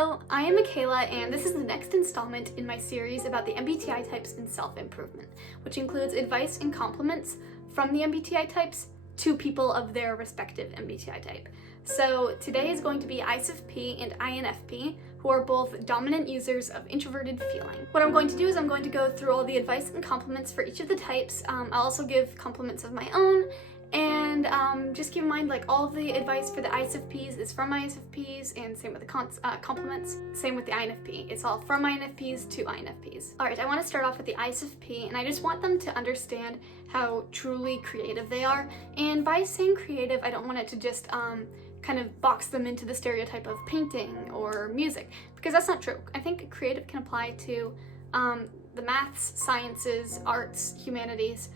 Hello, I am Makayla, and this is the next installment in my series about the MBTI types and self-improvement, which includes advice and compliments from the MBTI types to people of their respective MBTI type. So today is going to be ISFP and INFP, who are both dominant users of Introverted Feeling. What I'm going to do is I'm going to go through all the advice and compliments for each of the types. I'll also give compliments of my own, and just keep in mind, like, all of the advice for the ISFPs is from ISFPs, and same with the compliments, same with the INFP. It's all from INFPs to INFPs. Alright, I want to start off with the ISFP, and I just want them to understand how truly creative they are. And by saying creative, I don't want it to just kind of box them into the stereotype of painting or music, because that's not true. I think creative can apply to the maths, sciences, arts, humanities.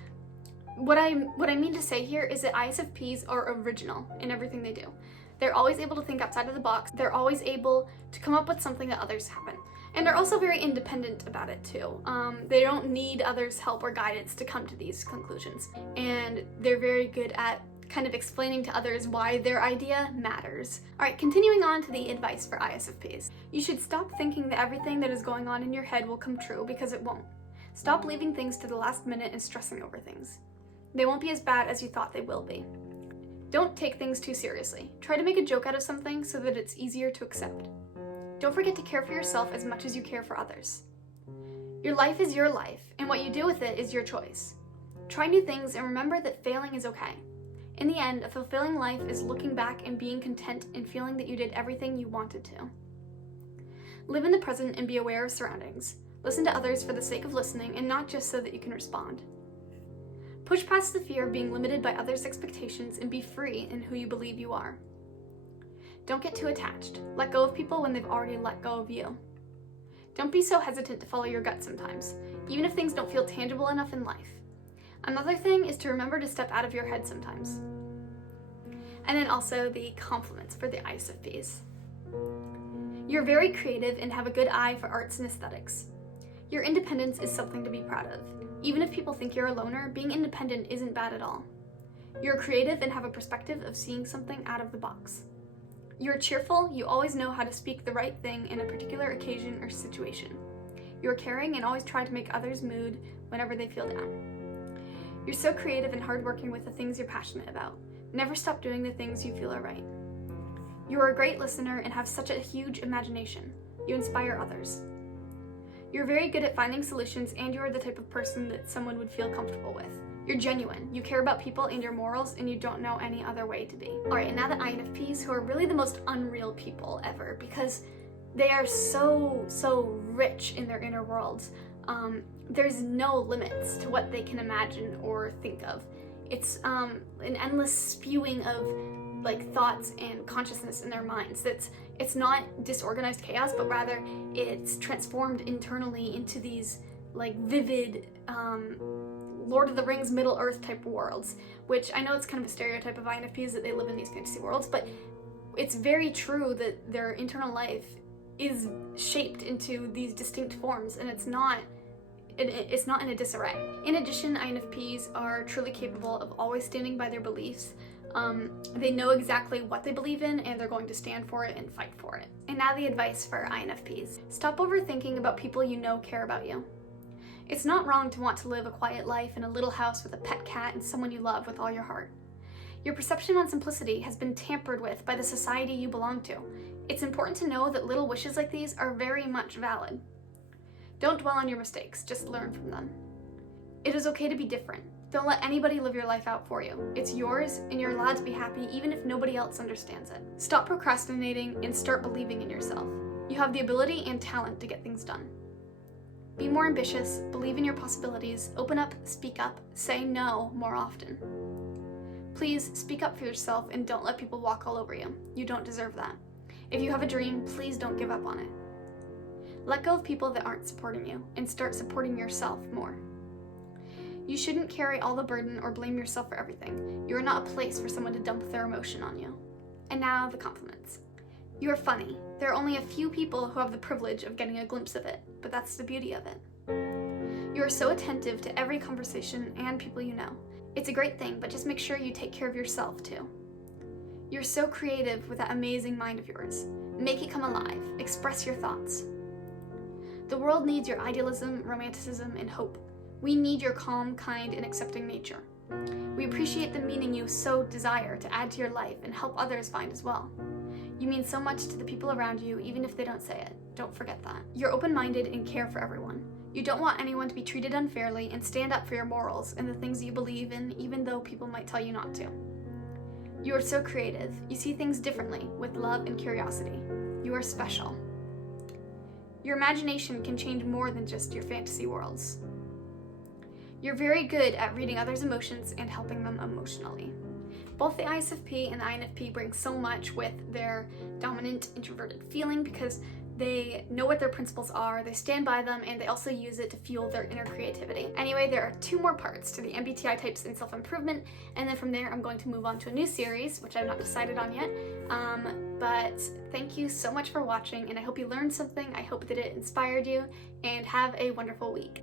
What I mean to say here is that ISFPs are original in everything they do. They're always able to think outside of the box. They're always able to come up with something that others haven't. And they're also very independent about it too. They don't need others' help or guidance to come to these conclusions. And they're very good at kind of explaining to others why their idea matters. Alright, continuing on to the advice for ISFPs. You should stop thinking that everything that is going on in your head will come true, because it won't. Stop leaving things to the last minute and stressing over things. They won't be as bad as you thought they will be. Don't take things too seriously. Try to make a joke out of something so that it's easier to accept. Don't forget to care for yourself as much as you care for others. Your life is your life, and what you do with it is your choice. Try new things and remember that failing is okay. In the end, a fulfilling life is looking back and being content and feeling that you did everything you wanted to. Live in the present and be aware of surroundings. Listen to others for the sake of listening and not just so that you can respond. Push past the fear of being limited by others' expectations and be free in who you believe you are. Don't get too attached. Let go of people when they've already let go of you. Don't be so hesitant to follow your gut sometimes, even if things don't feel tangible enough in life. Another thing is to remember to step out of your head sometimes. And then also the compliments for the ISFPs. You're very creative and have a good eye for arts and aesthetics. Your independence is something to be proud of. Even if people think you're a loner, being independent isn't bad at all. You're creative and have a perspective of seeing something out of the box. You're cheerful, you always know how to speak the right thing in a particular occasion or situation. You're caring and always try to make others' mood whenever they feel down. You're so creative and hardworking with the things you're passionate about. Never stop doing the things you feel are right. You are a great listener and have such a huge imagination. You inspire others. You're very good at finding solutions, and you're the type of person that someone would feel comfortable with. You're genuine, you care about people and your morals, and you don't know any other way to be. Alright, and now the INFPs, who are really the most unreal people ever, because they are so rich in their inner worlds. There's no limits to what they can imagine or think of. It's an endless spewing of thoughts and consciousness in their minds. It's not disorganized chaos, but rather it's transformed internally into these vivid Lord of the Rings, Middle Earth type worlds, which I know it's kind of a stereotype of INFPs that they live in these fantasy worlds, but it's very true that their internal life is shaped into these distinct forms, and it's not in a disarray. In addition, INFPs are truly capable of always standing by their beliefs. They know exactly what they believe in, and they're going to stand for it and fight for it. And now the advice for INFPs. Stop overthinking about people you know care about you. It's not wrong to want to live a quiet life in a little house with a pet cat and someone you love with all your heart. Your perception on simplicity has been tampered with by the society you belong to. It's important to know that little wishes like these are very much valid. Don't dwell on your mistakes, just learn from them. It is okay to be different. Don't let anybody live your life out for you. It's yours, and you're allowed to be happy even if nobody else understands it. Stop procrastinating and start believing in yourself. You have the ability and talent to get things done. Be more ambitious, believe in your possibilities, open up, speak up, say no more often. Please speak up for yourself and don't let people walk all over you. You don't deserve that. If you have a dream, please don't give up on it. Let go of people that aren't supporting you and start supporting yourself more. You shouldn't carry all the burden or blame yourself for everything. You are not a place for someone to dump their emotion on you. And now the compliments. You are funny. There are only a few people who have the privilege of getting a glimpse of it, but that's the beauty of it. You are so attentive to every conversation and people you know. It's a great thing, but just make sure you take care of yourself too. You're so creative with that amazing mind of yours. Make it come alive. Express your thoughts. The world needs your idealism, romanticism, and hope. We need your calm, kind, and accepting nature. We appreciate the meaning you so desire to add to your life and help others find as well. You mean so much to the people around you, even if they don't say it. Don't forget that. You're open-minded and care for everyone. You don't want anyone to be treated unfairly and stand up for your morals and the things you believe in, even though people might tell you not to. You are so creative. You see things differently, with love and curiosity. You are special. Your imagination can change more than just your fantasy worlds. You're very good at reading others' emotions and helping them emotionally. Both the ISFP and the INFP bring so much with their dominant introverted feeling because they know what their principles are, they stand by them, and they also use it to fuel their inner creativity. Anyway, there are 2 more parts to the MBTI types in self-improvement, and then from there I'm going to move on to a new series, which I've not decided on yet. But thank you so much for watching, and I hope you learned something. I hope that it inspired you, and have a wonderful week.